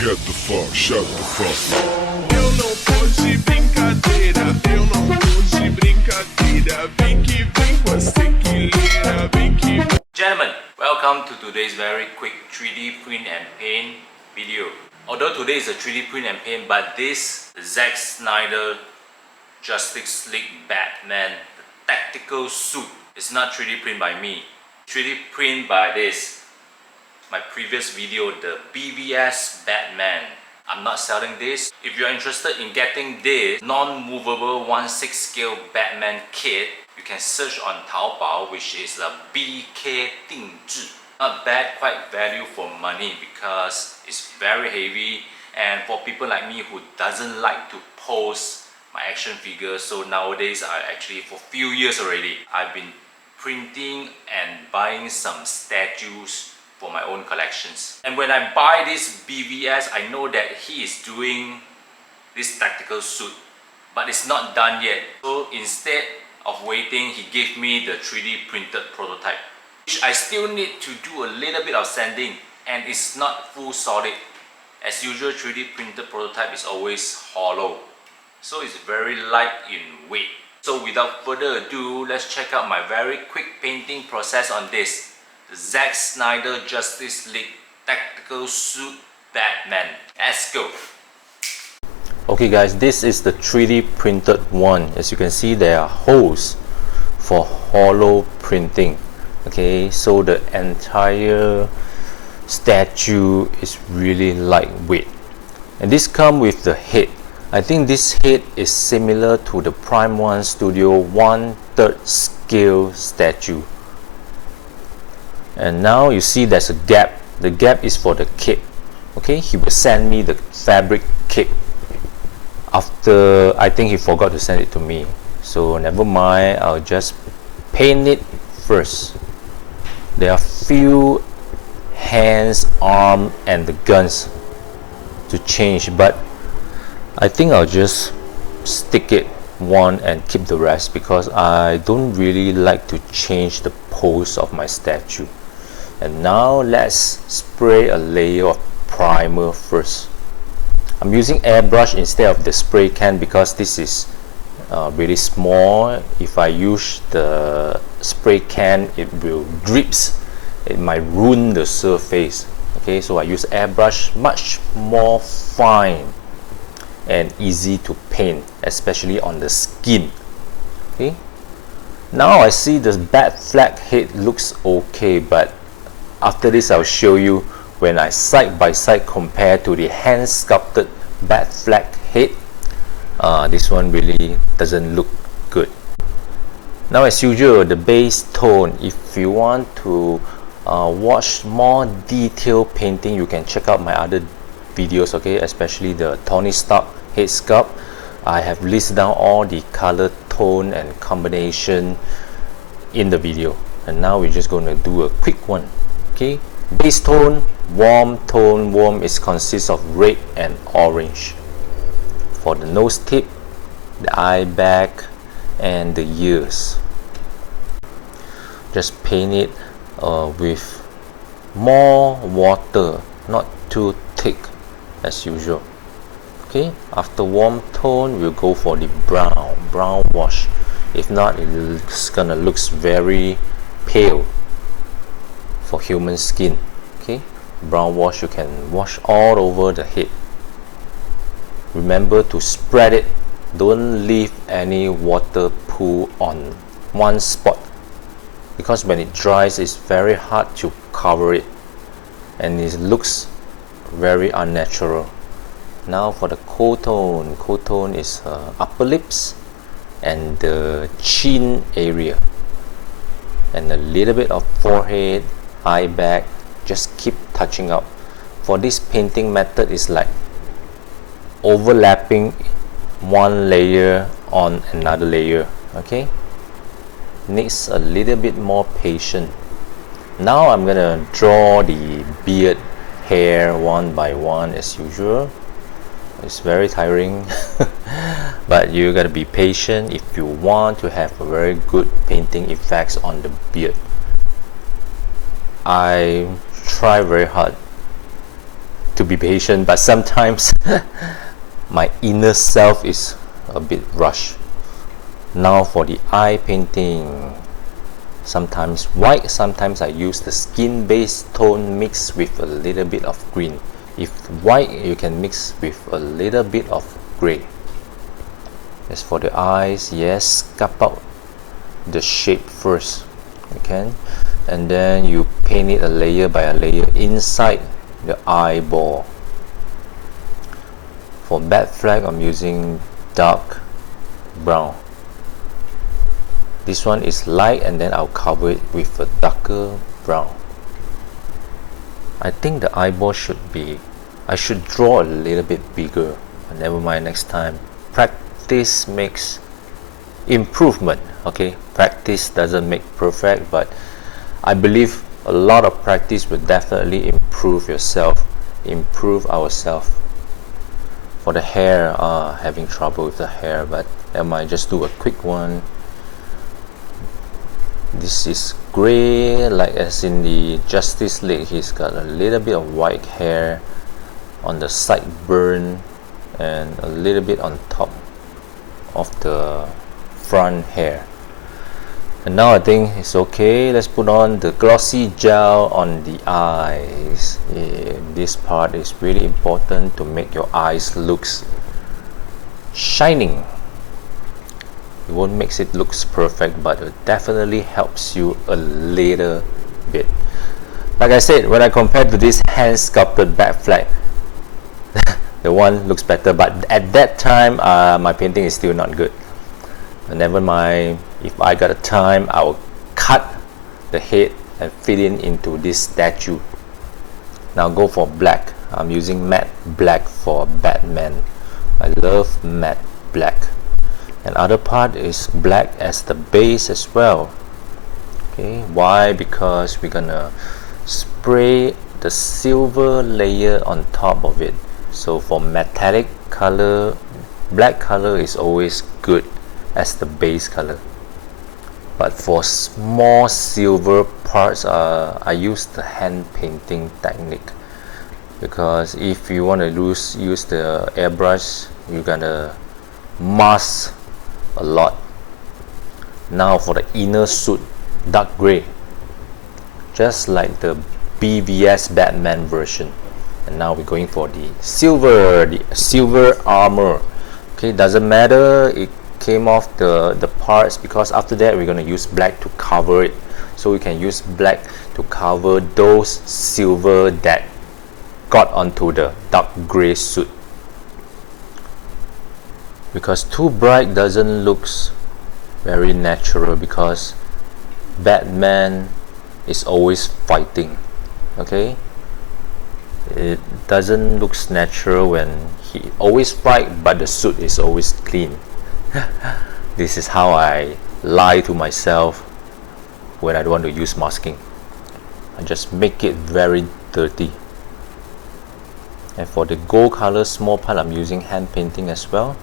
Get the fuck, shut the fuck up. Eu não tô de brincadeira, eu não tô de brincadeira. Vem que vem, você que lira, vem que vem. Gentlemen, welcome to today's very quick 3D print and paint video. Although today is a 3D print and paint, but this Zack Snyder Justice League Batman, the tactical suit, is not 3D print by me. 3D print by this, my previous video, the BVS Batman. I'm not selling this. If you're interested in getting this non-movable 1/6 scale Batman kit, you can search on Taobao, which is a BK 定制. Not bad, quite value for money because it's very heavy, and for people like me who doesn't like to pose my action figures, so nowadays I actually, for few years already, I've been printing and buying some statues for my own collections. And when I buy this BVS, I know that he is doing this tactical suit, but it's not done yet. So instead of waiting, he gave me the 3D printed prototype, which I still need to do a little bit of sanding, and it's not full solid. As usual, 3D printed prototype is always hollow, so it's very light in weight. So without further ado, let's check out my very quick painting process on this, the Zack Snyder Justice League Tactical Suit Batman. Let's go! Okay guys, this is the 3D printed one. As you can see, there are holes for hollow printing. Okay, so the entire statue is really lightweight. And this comes with the head. I think this head is similar to the Prime 1 Studio 1/3 scale statue. And now you see there's a gap. The gap is for the cape. Okay, he will send me the fabric cape after, I think he forgot to send it to me. So never mind, I'll just paint it first. There are few hands, arm, and the guns to change, but I think I'll just stick it one and keep the rest because I don't really like to change the pose of my statue. And now let's spray a layer of primer first. I'm using airbrush instead of the spray can because this is really small. If I use the spray can, it will drips. It might ruin the surface. Okay, so I use airbrush, much more fine and easy to paint, especially on the skin. Okay, now I see the Batfleck head looks okay, but after this I'll show you when I side by side compare to the hand sculpted Batfleck head. This one really doesn't look good. Now as usual, the base tone. If you want to watch more detailed painting, you can check out my other videos, okay, especially the Tony Stark head sculpt. I have listed down all the color tone and combination in the video, and now we're just going to do a quick one. Okay, base tone, warm tone. Warm is consists of red and orange. For the nose tip, the eye bag, and the ears, just paint it with more water, not too thick as usual. Okay, after warm tone, we'll go for the brown wash. If not, it's gonna looks very pale for human skin. Okay, brown wash, you can wash all over the head. Remember to spread it. Don't leave any water pool on one spot, because when it dries, it's very hard to cover it and it looks very unnatural. Now for the cold tone. Cold tone is upper lips and the chin area, and a little bit of forehead, eye bag. Just keep touching up. For this painting method, is like overlapping one layer on another layer. Okay, needs a little bit more patience. Now I'm gonna draw the beard hair one by one as usual. It's very tiring but you gotta be patient if you want to have a very good painting effects on the beard. I try very hard to be patient, but sometimes my inner self is a bit rushed. Now for the eye painting, sometimes white, sometimes I use the skin based tone mixed with a little bit of green. If white, you can mix with a little bit of gray. As for the eyes, yes, sculpt out the shape first, okay, and then you paint it a layer by a layer inside the eyeball. For Batfleck, I'm using dark brown. This one is light, and then I'll cover it with a darker brown. I think the eyeball I should draw a little bit bigger. Never mind, next time. Practice makes improvement. Okay, practice doesn't make perfect, but I believe a lot of practice will definitely improve yourself, improve ourselves. For the hair, having trouble with the hair, but I might just do a quick one. This is gray, like as in the Justice League. He's got a little bit of white hair on the sideburn and a little bit on top of the front hair. And now I think it's okay. Let's put on the glossy gel on the eyes. Yeah, this part is really important to make your eyes looks shining. It won't make it looks perfect, but it definitely helps you a little bit. Like I said, when I compare to this hand sculpted Batfleck, the one looks better, but at that time my painting is still not good. But never mind, if I got a time, I will cut the head and fit it into this statue. Now go for black. I'm using matte black for Batman. I love matte black. And other part is black as the base as well. Okay, why? Because we're gonna spray the silver layer on top of it. So for metallic color, black color is always good as the base color. But for small silver parts, I use the hand painting technique, because if you want to use the airbrush, you're gonna mask a lot. Now for the inner suit, dark gray, just like the BVS Batman version. And now we're going for the silver armor. Okay, doesn't matter it came off the parts, because after that we're going to use black to cover it. So we can use black to cover those silver that got onto the dark gray suit, because too bright doesn't look very natural, because Batman is always fighting. Okay, it doesn't look natural when he always fight but the suit is always clean. This is how I lie to myself when I don't want to use masking. I just make it very dirty. And for the gold color small part, I'm using hand painting as well.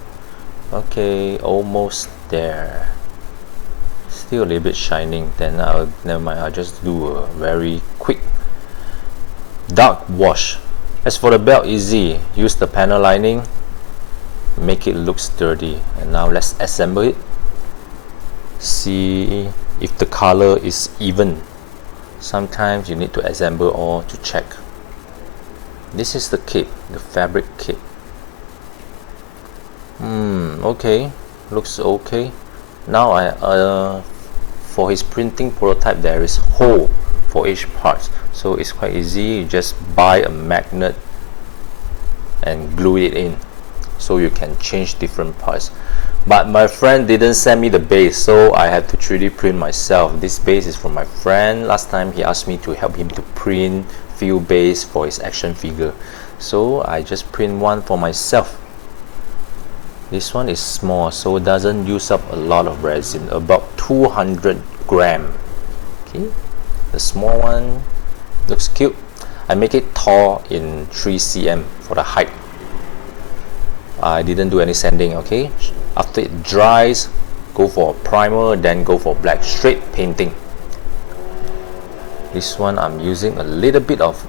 Okay, almost there. Still a little bit shining. Then never mind, I'll just do a very quick dark wash. As for the belt, easy. Use the panel lining, make it look sturdy. And now let's assemble it. See if the color is even. Sometimes you need to assemble all to check. This is the kit, the fabric kit. Okay, looks okay. Now for his printing prototype, there is hole for each part, so it's quite easy. You just buy a magnet and glue it in, so you can change different parts. But my friend didn't send me the base, so I had to 3D print myself. This base is from my friend. Last time he asked me to help him to print few base for his action figure, so I just print one for myself. This one is small, so it doesn't use up a lot of resin, about 200 gram. Okay, the small one looks cute. I make it tall in 3 cm for the height. I didn't do any sanding. Okay, after it dries, go for a primer, then go for black, straight painting. This one I'm using a little bit of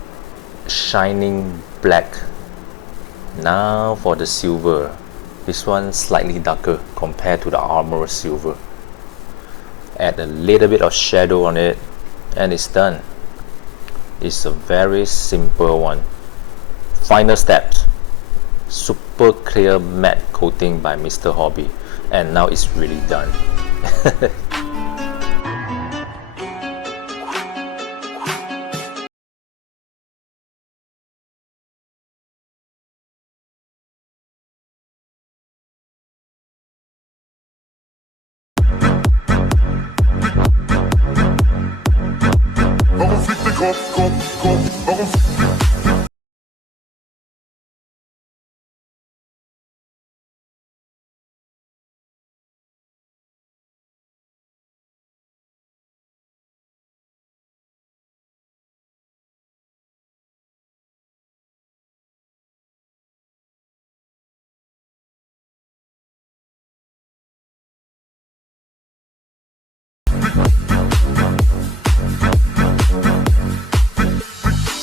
shining black. Now for the silver. This one slightly darker compared to the armor silver. Add a little bit of shadow on it and it's done. It's a very simple one. Final steps. Super clear matte coating by Mr. Hobby, and now it's really done. Warum fliegt der Kopf?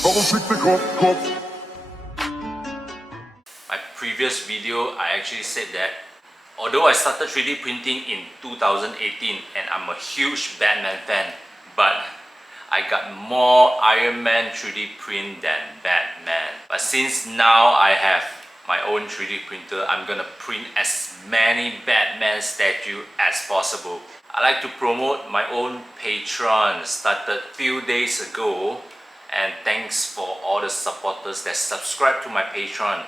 Warum fliegt der Kopf? My previous video, I actually said that although I started 3D printing in 2018 and I'm a huge Batman fan, but I got more Iron Man 3D print than Batman. But since now I have my own 3D printer, I'm gonna print as many Batman statue as possible. I like to promote my own Patreon, started few days ago, and thanks for all the supporters that subscribe to my Patreon.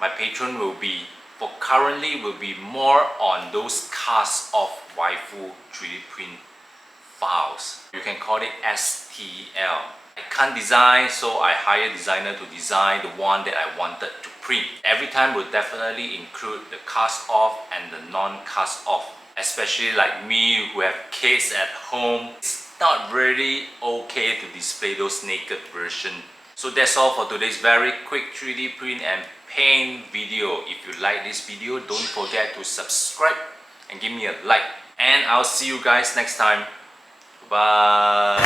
My Patreon will be, for currently, will be more on those cast off waifu 3D print files. You can call it STL. I can't design, so I hire a designer to design the one that I wanted to print. Every time will definitely include the cast off and the non-cast off. Especially like me who have kids at home, it's not really okay to display those naked version. So that's all for today's very quick 3D print and paint video. If you like this video, don't forget to subscribe and give me a like. And I'll see you guys next time. Bye.